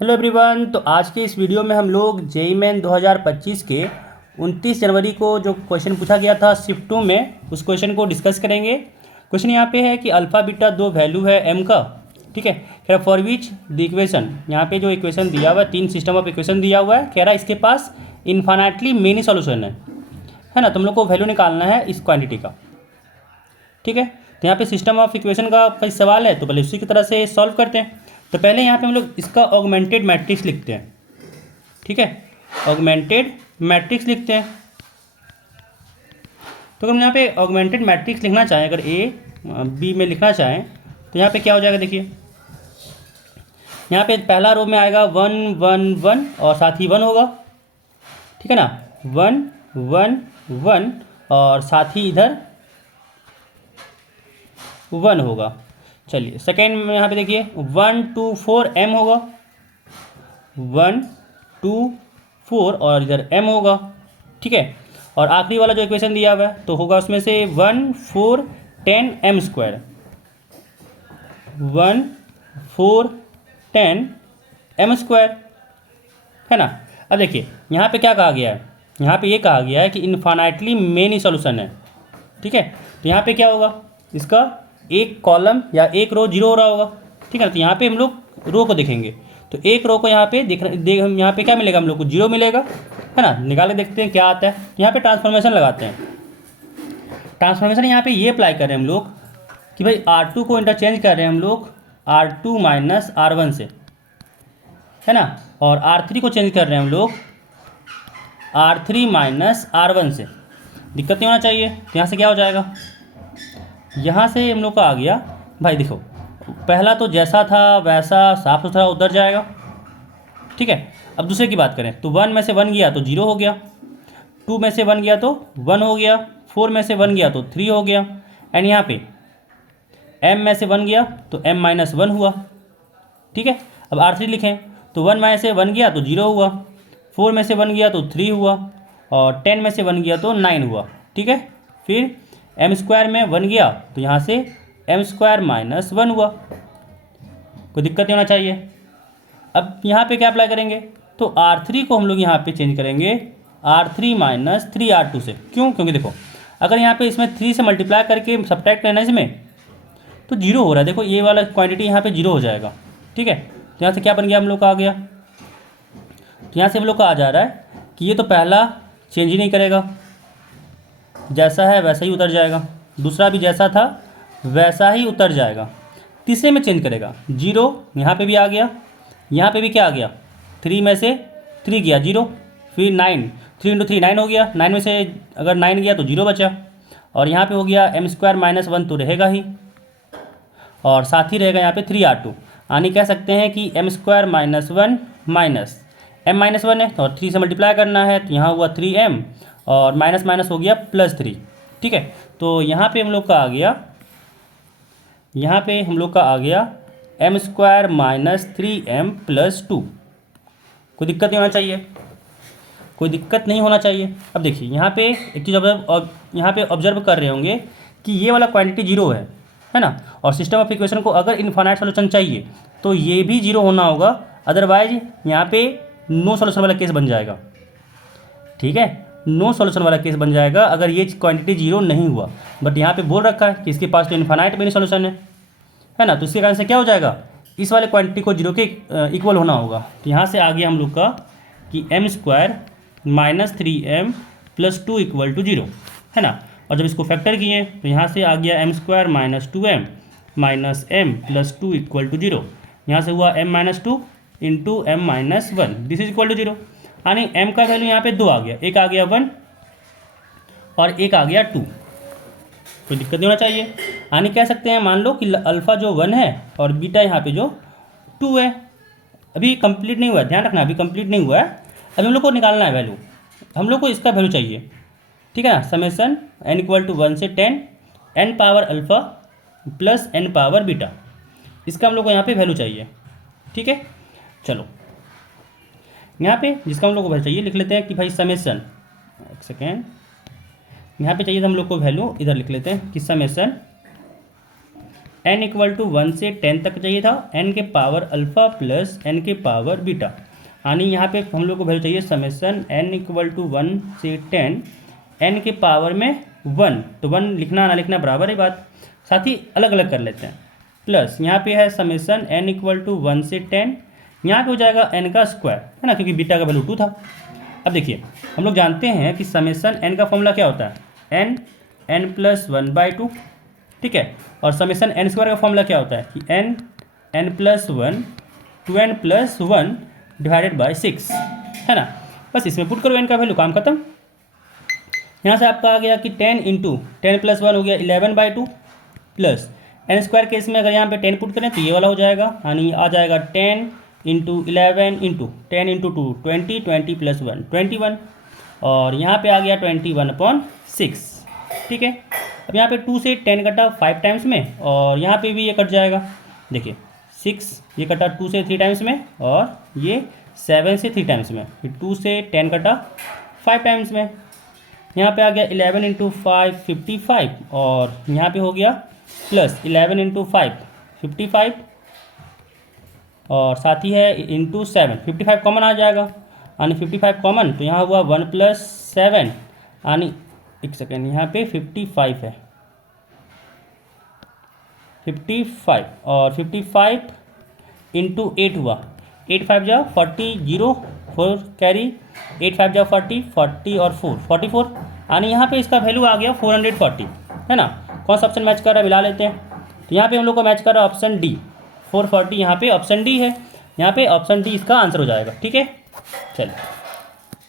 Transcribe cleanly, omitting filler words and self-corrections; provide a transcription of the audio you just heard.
Hello everyone. तो आज के इस वीडियो में हम लोग जेईई मेन 2025 के 29 जनवरी को जो क्वेश्चन पूछा गया था शिफ्ट 2 में, उस क्वेश्चन को डिस्कस करेंगे। क्वेश्चन यहाँ पे है कि अल्फ़ा बीटा दो वैल्यू है एम का, ठीक है। कह रहा फॉर विच द इक्वेशन, यहाँ पे जो इक्वेशन दिया हुआ है, तीन सिस्टम ऑफ इक्वेशन दिया हुआ है। कह रहा है इसके पास इन्फाइनाइटली मेनी सॉल्यूशन है ना। तुम लोग को वैल्यू निकालना है इस क्वांटिटी का, ठीक है। तो यहाँ पे सिस्टम ऑफ इक्वेशन का कोई सवाल है तो पहले उसी की तरह से सॉल्व करते हैं। तो पहले यहाँ पे हम लोग इसका ऑगमेंटेड मैट्रिक्स लिखते हैं, ठीक है। ऑगमेंटेड मैट्रिक्स लिखते हैं। तो हम यहाँ पे ऑगमेंटेड मैट्रिक्स लिखना चाहें, अगर ए बी में लिखना चाहें तो यहाँ पे क्या हो जाएगा, देखिए यहाँ पे पहला रो में आएगा 1 1 1 और साथ ही 1 होगा, ठीक है ना। 1 1 1 और साथ ही इधर 1 होगा। चलिए सेकेंड में यहाँ पे देखिए 1 2 4 m होगा, 1 2 4 और इधर m होगा, ठीक है। और आखिरी वाला जो इक्वेशन दिया हुआ है तो होगा उसमें से 1 4 10 m स्क्वायर, 1 4 10 m स्क्वायर, है ना। अब देखिए यहाँ पे क्या कहा गया है, यहाँ पे ये कहा गया है कि इन्फाइनाइटली मेनी सॉल्यूशन है, ठीक है। तो यहाँ पे क्या होगा, इसका एक कॉलम या एक रो जीरो हो रहा होगा, ठीक है ना। तो यहाँ पे हम लोग रो को देखेंगे तो एक रो को यहाँ पे हम यहाँ पे क्या मिलेगा, हम लोग को जीरो मिलेगा, है ना। निकाल के देखते हैं क्या आता है। तो यहाँ पे ट्रांसफॉर्मेशन लगाते हैं। ट्रांसफॉर्मेशन यहाँ पे ये अप्लाई कर रहे हैं हम लोग कि भाई R2 को इंटरचेंज कर रहे हैं हम लोग R2 माइनस R1 से, है ना। और R3 को चेंज कर रहे हैं हम लोग R3 माइनस R1 से। दिक्कत नहीं होना चाहिए। तो यहाँ से क्या हो जाएगा, यहाँ से हम लोग का आ गया भाई, देखो पहला तो जैसा था वैसा साफ सुथरा उतर जाएगा, ठीक है। अब दूसरे की बात करें तो 1 में से 1 गया तो 0 हो गया, 2 में से 1 गया तो 1 हो गया, 4 में से 1 गया तो 3 हो गया, एंड यहाँ पे m में से 1 गया तो m माइनस 1 हुआ, ठीक है। अब R3 लिखें तो 1 में से 1 गया तो 0 हुआ, 4 में से 1 गया तो 3 हुआ, और 10 में से 1 गया तो 9 हुआ, ठीक है। फिर m स्क्वायर में 1 गया तो यहाँ से m स्क्वायर माइनस 1 हुआ। कोई दिक्कत नहीं होना चाहिए। अब यहाँ पे क्या अप्लाई करेंगे तो R3 को हम लोग यहाँ पे चेंज करेंगे R3 माइनस 3R2 से। क्यों, क्योंकि देखो अगर यहाँ पे इसमें 3 से मल्टीप्लाई करके सब्ट्रैक्ट करना है इसमें तो 0 हो रहा है। देखो ये वाला क्वांटिटी यहाँ पे 0 हो जाएगा, ठीक है। तो यहाँ से क्या बन गया, हम लोग का आ गया। तो यहाँ से हम लोग का आ जा रहा है कि ये तो पहला चेंज ही नहीं करेगा, जैसा है वैसा ही उतर जाएगा। दूसरा भी जैसा था वैसा ही उतर जाएगा। तीसरे में चेंज करेगा 0, यहाँ पे भी आ गया, यहाँ पे भी क्या आ गया, 3 में से 3 गया 0, फिर 9, 3 इंटू 3 9 हो गया, 9 में से अगर 9 गया तो 0 बचा, और यहाँ पे हो गया m स्क्वायर माइनस 1 तो रहेगा ही, और साथ ही रहेगा यहाँ पे 3R2। यानी कह सकते हैं कि m square minus 1 minus m minus 1 है तो 3 से मल्टीप्लाई करना है तो यहाँ हुआ 3m, और माइनस माइनस हो गया +3, ठीक है। तो यहाँ पे हम लोग का आ गया, यहाँ पे हम लोग का आ गया m square minus 3m plus 2। कोई दिक्कत नहीं होना चाहिए, कोई दिक्कत नहीं होना चाहिए। अब देखिए यहाँ पे एक चीज़ यहाँ पे ऑब्जर्व कर रहे होंगे कि ये वाला क्वांटिटी 0 है ना। और सिस्टम ऑफ इक्वेशन को अगर इनफाइनाइट सोल्यूशन चाहिए तो ये भी 0 होना होगा, अदरवाइज यहाँ पे नो सोल्यूशन वाला केस बन जाएगा, ठीक है। नो सॉल्यूशन वाला केस बन जाएगा अगर ये क्वांटिटी 0 नहीं हुआ। बट यहाँ पे बोल रखा है कि इसके पास तो इन्फाइनाइट मेनी सॉल्यूशन है ना। तो इसके कारण से क्या हो जाएगा, इस वाले क्वांटिटी को 0 के इक्वल होना होगा। तो यहाँ से आ गया हम लोग का कि m square minus 3m plus 2 equal to 0, है ना। और जब इसको फैक्टर किए तो यहाँ से आ गया m square minus 2m minus m plus 2 equal to 0। यहाँ से हुआ m minus 2 into m minus 1, this is equal to 0। यानी m का वैल्यू यहाँ पे 2 आ गया, एक आ गया 1 और एक आ गया 2। कोई दिक्कत नहीं होना चाहिए। यानी कह सकते हैं, मान लो कि अल्फ़ा जो 1 है और बीटा यहाँ पे जो 2 है। अभी कंप्लीट नहीं हुआ है, ध्यान रखना, अभी कंप्लीट नहीं हुआ है। अभी हम लोग को निकालना है वैल्यू, हम लोग को इसका वैल्यू चाहिए, ठीक है ना। समेसन n इक्वल टू 1 से 10 n power alpha plus n power beta, इसका हम लोग को यहाँ पे वैल्यू चाहिए, ठीक है। चलो यहाँ पे जिसका हम लोग को वैल्यू चाहिए लिख लेते हैं कि भाई समेसन, एक सेकेंड, यहाँ पे चाहिए था हम लोग को वैल्यू, इधर लिख लेते हैं कि समेसन n इक्वल टू 1 से 10 तक चाहिए था, n के पावर अल्फ़ा प्लस n के पावर बीटा, यानी यहाँ पे हम लोग को वैल्यू चाहिए समेसन n इक्वल टू 1 से 10 n के पावर में 1, तो 1 लिखना ना लिखना बराबर है बात, साथ ही अलग अलग कर लेते हैं। प्लस यहाँ पे है समेसन n इक्वल टू 1 से 10, यहाँ पे हो जाएगा n का स्क्वायर, है ना, क्योंकि बीटा का वैल्यू 2 था। अब देखिए हम लोग जानते हैं कि समेसन n का फॉर्मूला क्या होता है, n प्लस 1/2, ठीक है, और समेसन n स्क्वायर का फॉर्मूला क्या होता है कि n plus 1 2n plus 1 divided by 6, है ना। बस इसमें पुट करो n का वैल्यू, काम खत्म। यहाँ से आपका आ गया कि 10 इंटू 10 प्लस 1 हो गया 11/2 प्लस n स्क्वायर केस में अगर यहाँ पे 10 पुट करें तो ये वाला हो जाएगा, यानी आ जाएगा 10 इंटू 11 इंटू 10 इंटू 2 20, 20 प्लस 1 21, और यहाँ पे आ गया 21/6, ठीक है। अब यहाँ पे 2 से 10 कटा 5 टाइम्स में, और यहाँ पे भी ये कट जाएगा, देखिए 6 ये कटा 2 से 3 टाइम्स में, और ये 7 से 3 टाइम्स में, फिर 2 से 10 कटा 5 टाइम्स में, यहाँ पे आ गया 11 इंटू 5 55, और यहाँ पे हो गया प्लस 11 इंटू 5 55, और साथ ही है इंटू 7 55 कॉमन आ जाएगा, यानी 55 कॉमन, तो यहाँ हुआ 1 प्लस 7, यानी एक सेकेंड यहाँ पे 55 है 55, और 55 इंटू 8 हुआ, 8 5 जा 40 0 4 कैरी 8 5 जा 40 40 और 4 44, यानी यहाँ पे इसका वैल्यू आ गया 440, है ना। कौन सा ऑप्शन मैच कर रहा है मिला लेते हैं, तो यहाँ पे हम लोग को मैच कर रहा है ऑप्शन डी 440, यहाँ पे ऑप्शन डी है, यहाँ पे ऑप्शन डी इसका आंसर हो जाएगा, ठीक है। चलिए